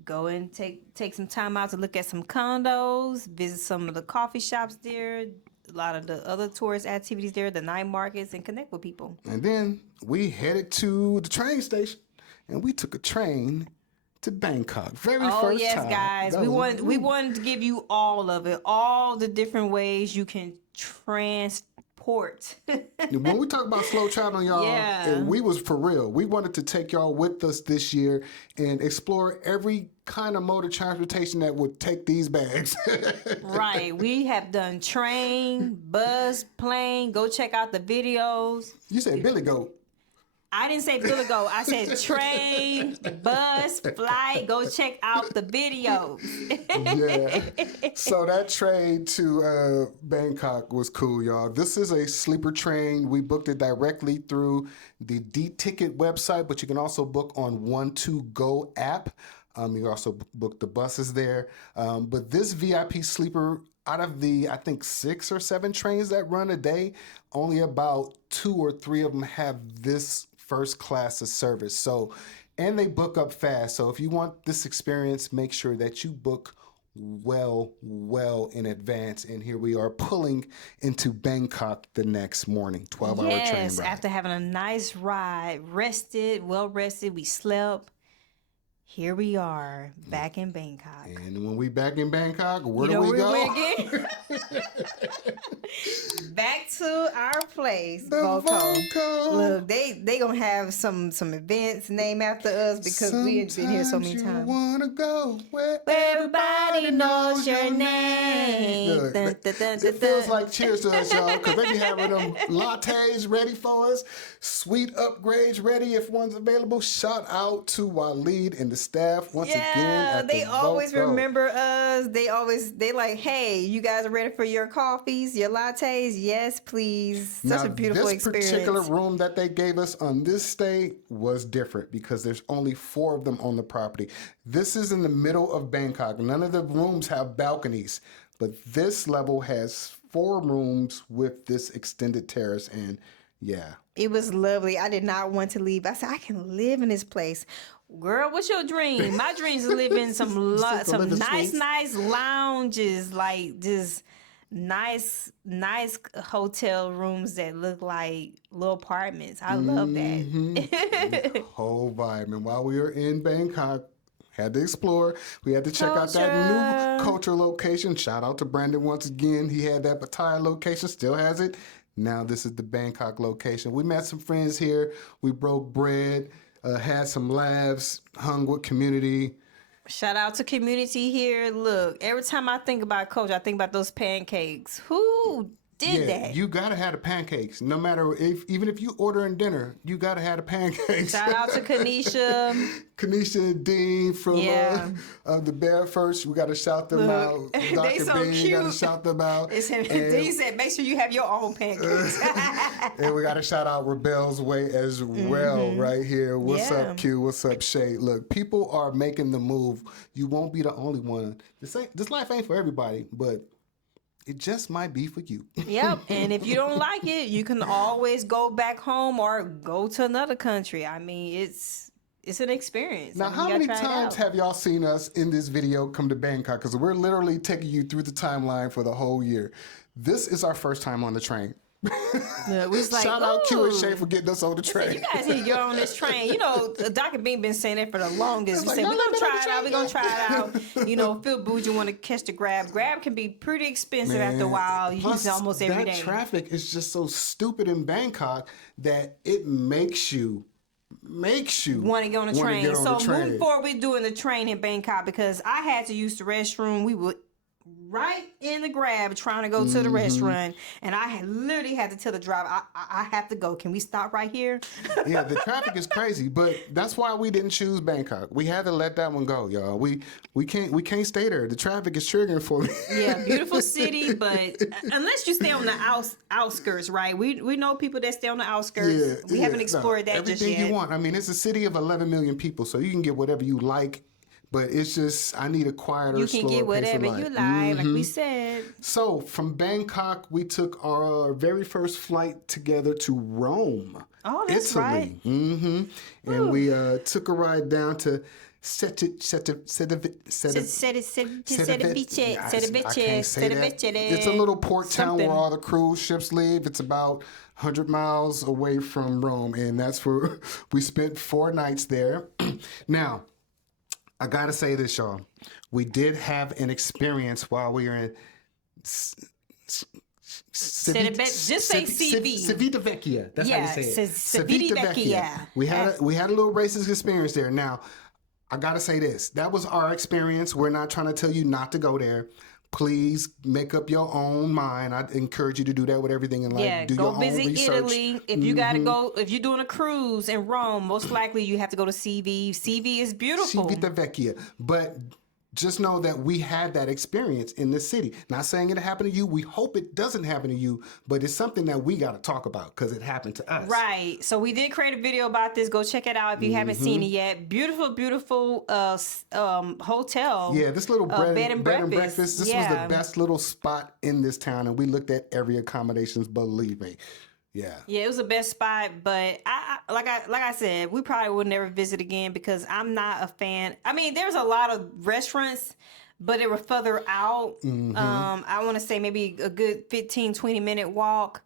Go and take some time out to look at some condos, visit some of the coffee shops there, a lot of the other tourist activities there, the night markets, and connect with people. And then we headed to the train station, and we took a train to Bangkok. Very first time. Oh yes, guys. We wanted to give you all of it, all the different ways you can transport. When we talk about slow traveling, y'all, and we was for real. We wanted to take y'all with us this year and explore every kind of mode of transportation that would take these bags. Right. We have done train, bus, plane. Go check out the videos. You said Billy Goat. I didn't say Billy Goat. I said train, bus, flight. Go check out the videos. Yeah. So that train to Bangkok was cool, y'all. This is a sleeper train. We booked it directly through the D-Ticket website, but you can also book on 1-2-Go app. You can also book the buses there. But this VIP sleeper, out of the, I think, 6 or 7 trains that run a day, only about 2 or 3 of them have this first class of service. So, and they book up fast. So if you want this experience, make sure that you book well in advance. And here we are pulling into Bangkok the next morning, 12-hour train ride. Yes, after having a nice ride, well rested, we slept. Here we are, back in Bangkok. And when we back in Bangkok, where do we go? Again? Back to our place, The Voco. Look, they gonna have some events named after us because we have been here so many times. You wanna go where everybody knows your name. Look, it feels like cheers to us, y'all, because they be having them lattes ready for us, sweet upgrades ready if one's available. Shout out to Waleed and the staff once again. Yeah, they always Voco. remember us. They like, hey, you guys are ready for your coffees, your lattes? Yes, please. Such a beautiful experience. This particular room that they gave us on this stay was different because there's only 4 of them on the property. This is in the middle of Bangkok. None of the rooms have balconies, but this level has 4 rooms with this extended terrace, and yeah. It was lovely. I did not want to leave. I said, I can live in this place. Girl, what's your dream? My dream is to live in some nice lounges, like just nice hotel rooms that look like little apartments. I love that. Whole vibe. And while we were in Bangkok, had to explore. We had to check out that new culture location. Shout out to Brandon once again. He had that Pattaya location, still has it. Now this is the Bangkok location. We met some friends here. We broke bread. Had some laughs, hung with community. Shout out to community here. Look, every time I think about culture, I think about those pancakes. Who did that? You gotta have the pancakes. No matter even if you ordering dinner, you gotta have the pancakes. Shout out to Kanisha. Kanisha and Dean from the Bear First. We gotta shout them out. They Dr. so Bean, cute. Gotta shout them out. Dean said, make sure you have your own pancakes. And we gotta shout out Rebel's Way as well right here. What's up, Q? What's up, Shay? Look, people are making the move. You won't be the only one. This life ain't for everybody, but it just might be for you. Yep. And if you don't like it, you can always go back home or go to another country. I mean, it's an experience. Now, how many times have y'all seen us in this video come to Bangkok? Because we're literally taking you through the timeline for the whole year. This is our first time on the train. Yeah, we was like, shout out Q and Shay for getting us on the train. You guys need to get on this train. You know, Dr. Bean been saying that for the longest. We said, we're going to try it out. We're going to try it out. You know, Phil Bougie want to catch the Grab. Grab can be pretty expensive after a while. You use it almost every day. That traffic is just so stupid in Bangkok that it makes you want to get on the train. So moving forward, we're doing the train in Bangkok because I had to use the restroom. We were right in the grab trying to go to the restaurant, and I literally had to tell the driver, I have to go. Can we stop right here? Yeah, the traffic is crazy, but that's why we didn't choose Bangkok. We had to let that one go, y'all. We can't stay there. The traffic is triggering for me. Yeah, beautiful city, but unless you stay on the outskirts, right? We know people that stay on the outskirts. We haven't explored that just yet. Everything you want. I mean, it's a city of 11 million people, so you can get whatever you like. But it's just, I need a quieter, You can slower get whatever pace of life. you like, like we said. So from Bangkok, we took our very first flight together to Rome, Oh, that's Italy. right. And we took a ride down to It's a little port town where all the cruise ships live. It's about 100 miles away from Rome, and that's where we spent 4 nights there. Now, I gotta say this, y'all. We did have an experience while we were in Just say CV. Civitavecchia. That's how you say it. Civitavecchia. We had a little racist experience there. Now, I gotta say this. That was our experience. We're not trying to tell you not to go there. Please make up your own mind. I encourage you to do that with everything in life. Yeah, do go your visit own research. Italy. If you gotta go, if you're doing a cruise in Rome, most likely you have to go to CV. CV is beautiful. Civitavecchia. But just know that we had that experience in this city. Not saying it happened to you. We hope it doesn't happen to you, but it's something that we got to talk about because it happened to us. Right. So we did create a video about this. Go check it out if you haven't seen it yet. Beautiful, beautiful hotel. Yeah, this little bed and breakfast. This was Yeah. the best little spot in this town, and we looked at every accommodations. Believe me. Yeah. Yeah, it was the best spot, but like I said, we probably will never visit again because I'm not a fan. I mean, there's a lot of restaurants, but they were further out. I want to say maybe a good 15, 20-minute walk.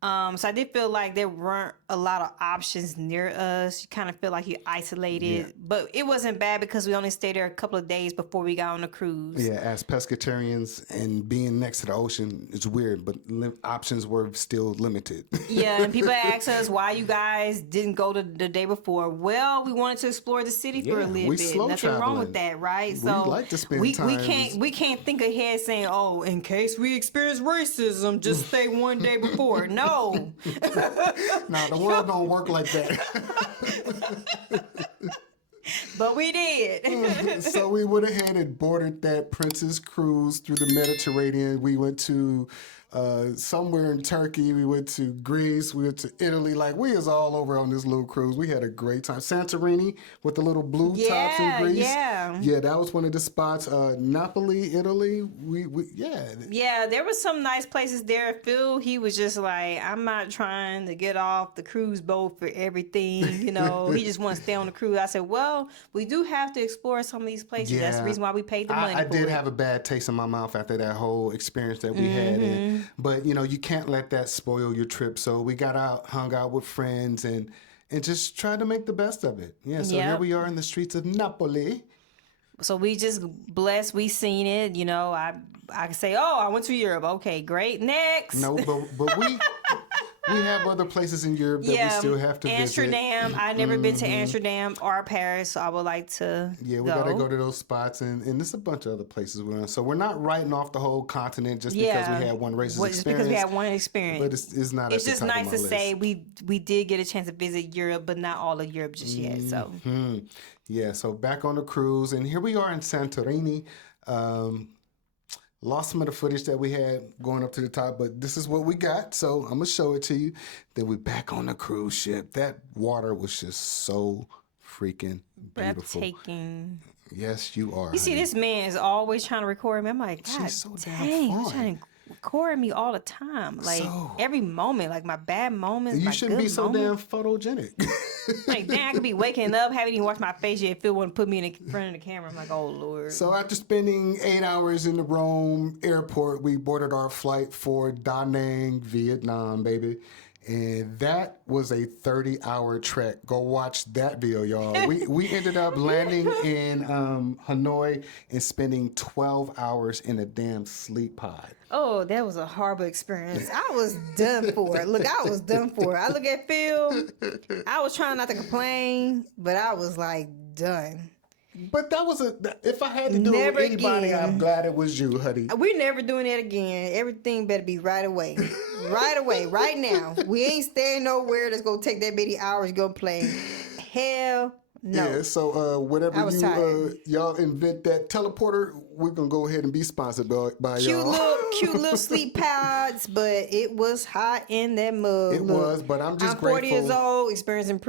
So I did feel like there weren't a lot of options near us. You kind of feel like you're isolated, but it wasn't bad because we only stayed there a couple of days before we got on the cruise. Yeah, as pescatarians and being next to the ocean, it's weird, but options were still limited. Yeah, and people ask us why you guys didn't go the day before. Well, we wanted to explore the city for a little bit. Slow Nothing wrong traveling. with that, right? We So like to spend we time. we can't think ahead saying, oh, in case we experience racism, just stay one day before. No. No, the world don't work like that. But we did. So we went ahead and boarded that Princess cruise through the Mediterranean. We went to somewhere in Turkey. We went to Greece. We went to Italy. Like, we was all over on this little cruise. We had a great time. Santorini with the little blue tops in Greece. Yeah, that was one of the spots. Napoli, Italy. Yeah, there was some nice places there. Phil, he was just like, I'm not trying to get off the cruise boat for everything. You know, he just wants to stay on the cruise. I said, well, we do have to explore some of these places. Yeah. That's the reason why we paid the money I for did it. have a bad taste in my mouth after that whole experience that we had. But, you know, you can't let that spoil your trip. So we got out, hung out with friends, and just tried to make the best of it. Yeah, so here we are in the streets of Napoli. So we just blessed. We seen it. You know, I can say, oh, I went to Europe. Okay, great. Next. No, but we have other places in Europe that we still have to Amsterdam. visit. I've never been to Amsterdam or Paris, so I would like to Yeah, we got to go to those spots, and there's a bunch of other places we're on. So we're not writing off the whole continent just because we had one racist experience. Just because we had one experience. But it's not It's at just the top nice of my to list. say we did get a chance to visit Europe, but not all of Europe just yet. So Yeah, so back on the cruise, and here we are in Santorini. Lost some of the footage that we had going up to the top, but this is what we got, so I'm going to show it to you. Then we're back on the cruise ship. That water was just so freaking beautiful. breathtaking. Yes, you are. You see, this man is always trying to record me. I'm like, God She's so damn dang, fun. he's trying to record me all the time. Like, every moment, like my bad moments, You my shouldn't good be so moments. damn photogenic. Like, damn, I could be waking up, haven't even watched my face yet. Phil wouldn't put me in the front of the camera. I'm like, oh, Lord. So after spending 8 hours in the Rome airport, we boarded our flight for Da Nang, Vietnam, baby. And that was a 30-hour trek. Go watch that video, y'all. We ended up landing in Hanoi and spending 12 hours in a damn sleep pod. Oh, that was a horrible experience. I was done for. Look, I was done for. I look at Phil. I was trying not to complain, but I was like done. But that was if I had to do Never anybody, again. I'm glad it was you, honey. We're never doing that again. Everything better be right away. Right away, right now. We ain't staying nowhere that's going to take that many hours go play. Hell no. Yeah, so whenever I was tired. y'all invent that teleporter, we're going to go ahead and be sponsored by y'all. Cute little sleep pods, but it was hot in that mug. It was, but I'm just grateful. 40 years old, experiencing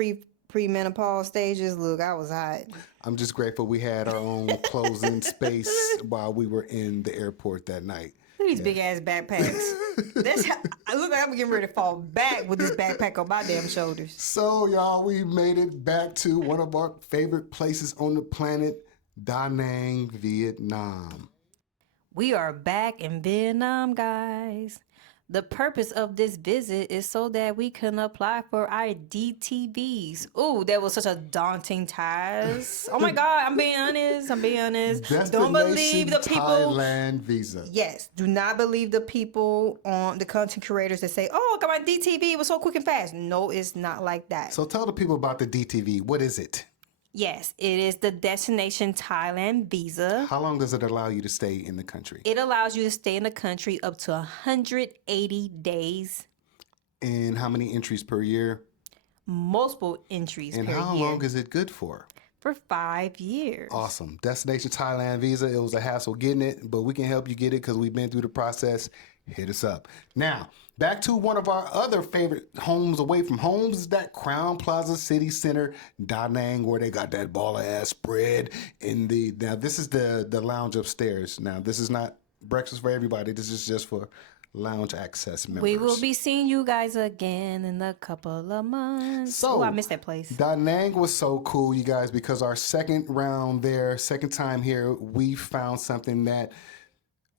premenopause stages. Look, I was hot. I'm just grateful we had our own closing space while we were in the airport that night. Look at these big ass backpacks. That's how I look like I'm getting ready to fall back with this backpack on my damn shoulders. So, y'all, we made it back to one of our favorite places on the planet, Da Nang, Vietnam. We are back in Vietnam, guys. The purpose of this visit is so that we can apply for our DTVs. Ooh, that was such a daunting task. Oh my God, I'm being honest. Don't believe the people. Thailand visa. Yes, do not believe the people on the content creators that say, "Oh, I got my DTV. It was so quick and fast." No, it's not like that. So tell the people about the DTV. What is it? Yes, it is the Destination Thailand visa. How long does it allow you to stay in the country? It allows you to stay in the country up to 180 days. And how many entries per year? Multiple entries per year. And how long is it good for? For 5 years. Awesome. Destination Thailand visa. It was a hassle getting it, but we can help you get it because we've been through the process. Hit us up. Now, back to one of our other favorite homes away from homes is that Crown Plaza City Center, Da Nang, where they got that baller ass spread in the. Now, this is the lounge upstairs. Now, this is not breakfast for everybody. This is just for lounge access members. We will be seeing you guys again in a couple of months. So, oh, I missed that place. Da Nang was so cool, you guys, because our second time here, we found something that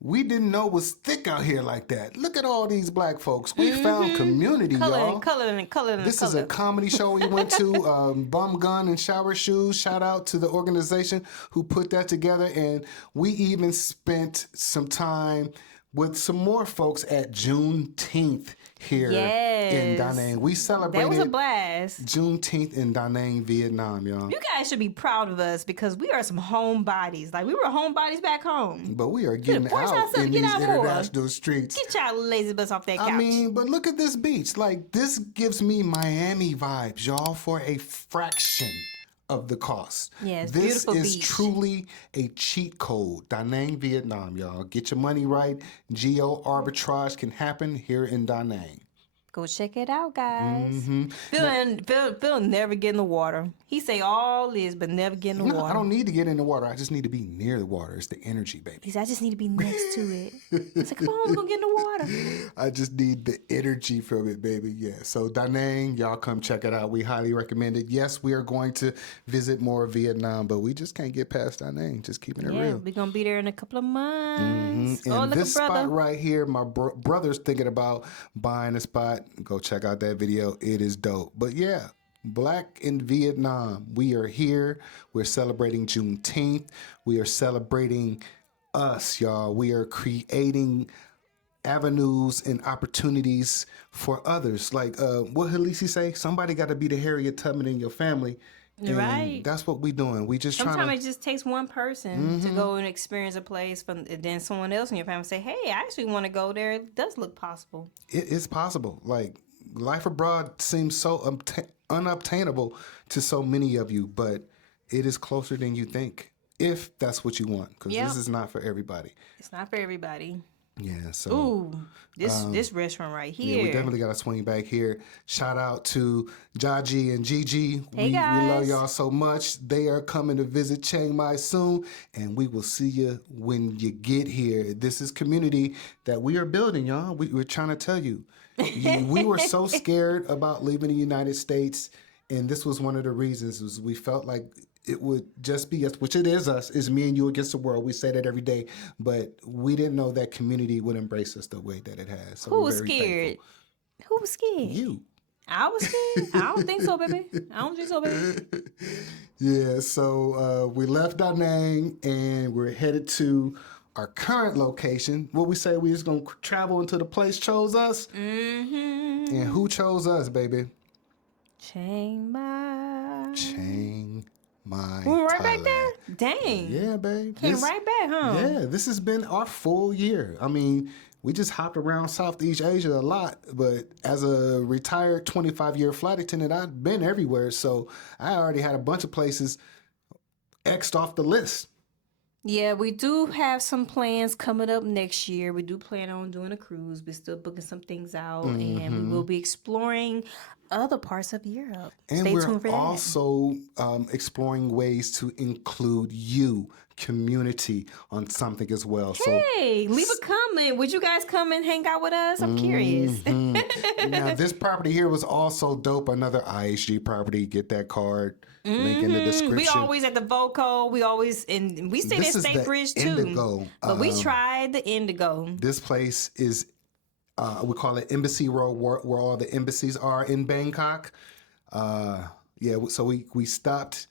we didn't know was thick out here like that. Look at all these black folks. We found community, y'all. Color. This is a comedy show we went to, Bum Gun and Shower Shoes. Shout out to the organization who put that together. And we even spent some time with some more folks at Juneteenth here in Da Nang. We celebrated that was a blast. Juneteenth in Da Nang, Vietnam, y'all. You guys should be proud of us because we are some homebodies. Like, we were homebodies back home. But we are getting out in these international streets. Get y'all lazy butts off that couch. I mean, but look at this beach. Like, this gives me Miami vibes, y'all, for a fraction of the cost. Yes, this beautiful is beach. Truly a cheat code. Da Nang, Vietnam, y'all. Get your money right. Geo arbitrage can happen here in Da Nang. Go check it out, guys. Phil never get in the water. He say all this, but never get in the water. I don't need to get in the water. I just need to be near the water. It's the energy, baby. He said, I just need to be next to it. I said, come on, we're going to get in the water. I just need the energy from it, baby. Yeah. So Da Nang, y'all come check it out. We highly recommend it. Yes, we are going to visit more Vietnam, but we just can't get past Da Nang. Just keeping it real. We're going to be there in a couple of months. Mm-hmm. And this spot right here, my brother's thinking about buying a spot. Go check out that video. It is dope. But yeah, Black in Vietnam. We are here. We're celebrating Juneteenth. We are celebrating us, y'all. We are creating avenues and opportunities for others. Like what Halisi say? Somebody got to be the Harriet Tubman in your family. And right. That's what we doing. We just sometimes it just takes one person to go and experience a place, and then someone else in your family say, "Hey, I actually want to go there." It does look possible. It is possible. Like, life abroad seems so unobtainable to so many of you, but it is closer than you think, if that's what you want, because this is not for everybody. It's not for everybody. Yeah, so. Ooh, this restaurant right here. Yeah, we definitely got to swing back here. Shout out to Jaji and Gigi. Hey, we love y'all so much. They are coming to visit Chiang Mai soon, and we will see you when you get here. This is community that we are building, y'all. We're trying to tell you. We were so scared about leaving the United States, and this was one of the reasons. Was we felt like it would just be us, which it is us. It's me and you against the world. We say that every day, but we didn't know that community would embrace us the way that it has. So who was scared? Thankful. Who was scared? You. I was scared? I don't think so, baby. I don't think so, baby. Yeah, so we left Da Nang, and we're headed to our current location. What we say, we just going to travel until the place chose us. Mm-hmm. And who chose us, baby? Chiang Mai. Chiang Mai, We're right Thailand. back there. Dang. Yeah, babe. Came right back, huh? Yeah, this has been our full year. I mean, we just hopped around Southeast Asia a lot, but as a retired 25-year flight attendant, I've been everywhere. So I already had a bunch of places X'd off the list. Yeah, we do have some plans coming up next year. We do plan on doing a cruise. We're still booking some things out, and we will be exploring other parts of Europe. And Stay we're tuned for that. also exploring ways to include you, community, on something as well. Hey, leave a comment. Would you guys come and hang out with us? I'm curious. Now, this property here was also dope. Another IHG property. Get that card. Link in the description. We always at the Voco. We always we stayed at State Bridge too. Indigo. But we tried the Indigo. This place is, we call it Embassy Road, where all the embassies are in Bangkok. So we stopped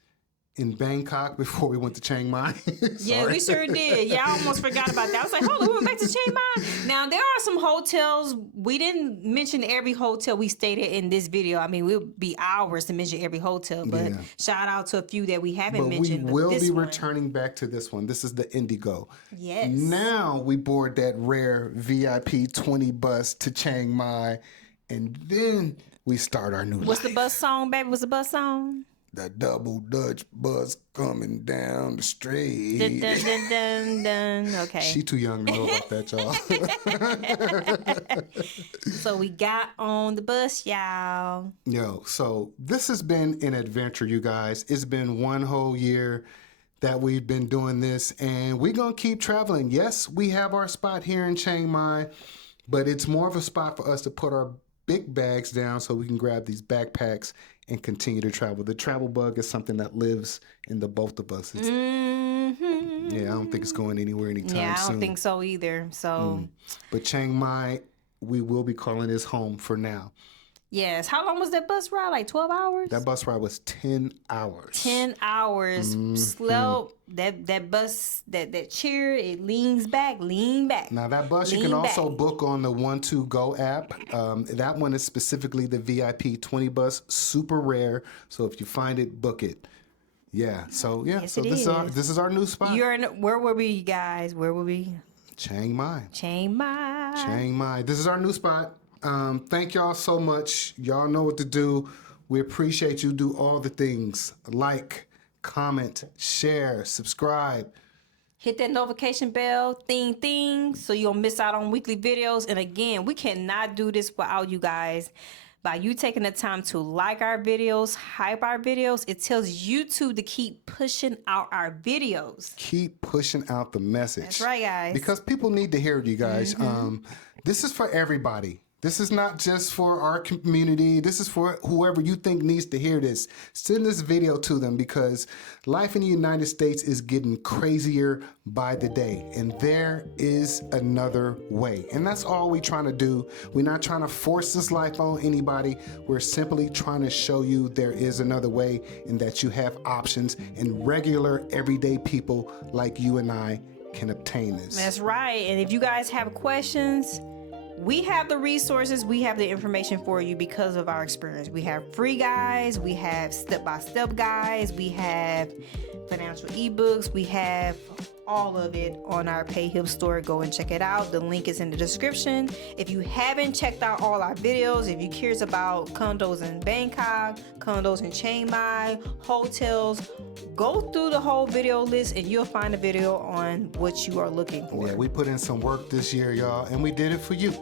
in Bangkok before we went to Chiang Mai. Yeah, we sure did. Yeah, I almost forgot about that. I was like, hold on, we went back to Chiang Mai. Now, there are some hotels. We didn't mention every hotel we stayed at in this video. I mean, we'll be hours to mention every hotel, but shout out to a few that we haven't mentioned. We will be returning back to this one. This is the Indigo. Yes. Now we board that rare VIP 20 bus to Chiang Mai, and then we start our new life. What's the bus song, baby? What's the bus song? The double Dutch bus coming down the street. Dun, dun, dun, dun, dun. Okay. She too young to know about that, y'all. So we got on the bus, y'all. Yo, so this has been an adventure, you guys. It's been one whole year that we've been doing this, and we're going to keep traveling. Yes, we have our spot here in Chiang Mai, but it's more of a spot for us to put our big bags down so we can grab these backpacks and continue to travel. The travel bug is something that lives in the both of us. Yeah, I don't think it's going anywhere anytime soon. Yeah, I don't think so either. So, But Chiang Mai, we will be calling this home for now. yes. How long was that bus ride? Like 12 hours? That bus ride was 10 hours. 10 hours. Slow. That bus, that chair, it leans back, lean back. Now that bus you can also book on the 1-2-Go app. That one is specifically the VIP 20 bus, super rare. So if you find it, book it. Yeah. So yeah. Yes, so this is our new spot. Where were we, guys? Where were we? Chiang Mai. Chiang Mai. Chiang Mai. This is our new spot. Thank y'all so much. Y'all know what to do. We appreciate you. Do all the things. Like, comment, share, subscribe. Hit that notification bell, thing, so you don't miss out on weekly videos. And again, we cannot do this without you guys. By you taking the time to like our videos, hype our videos, it tells YouTube to keep pushing out our videos. Keep pushing out the message. That's right, guys. Because people need to hear it, you guys. This is for everybody. This is not just for our community. This is for whoever you think needs to hear this. Send this video to them because life in the United States is getting crazier by the day. And there is another way. And that's all we're trying to do. We're not trying to force this life on anybody. We're simply trying to show you there is another way and that you have options and regular everyday people like you and I can obtain this. That's right. And if you guys have questions, we have the resources, we have the information for you because of our experience. We have free guides, we have step-by-step guides, we have financial ebooks, we have all of it on our PayHip store. Go and check it out. The link is in the description. If you haven't checked out all our videos, if you're curious about condos in Bangkok, condos in Chiang Mai, hotels, go through the whole video list and you'll find a video on what you are looking for. Yeah, we put in some work this year, y'all, and we did it for you.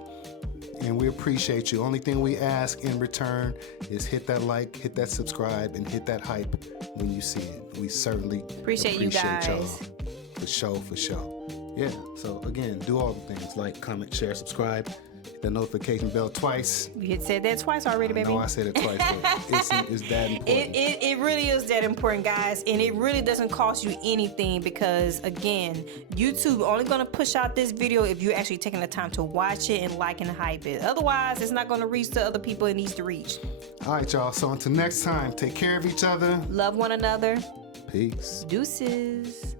And we appreciate you. Only thing we ask in return is hit that like, hit that subscribe, and hit that hype when you see it. We certainly appreciate you guys. y'all. For sure. Yeah, so again, do all the things like, comment, share, subscribe, hit the notification bell twice. You had said that twice already, baby. No, I said it twice, but it's that important. It really is that important, guys, and it really doesn't cost you anything because, again, YouTube only going to push out this video if you're actually taking the time to watch it and like and hype it. Otherwise, it's not going to reach the other people it needs to reach. All right, y'all. So until next time, take care of each other. Love one another. Peace. Deuces.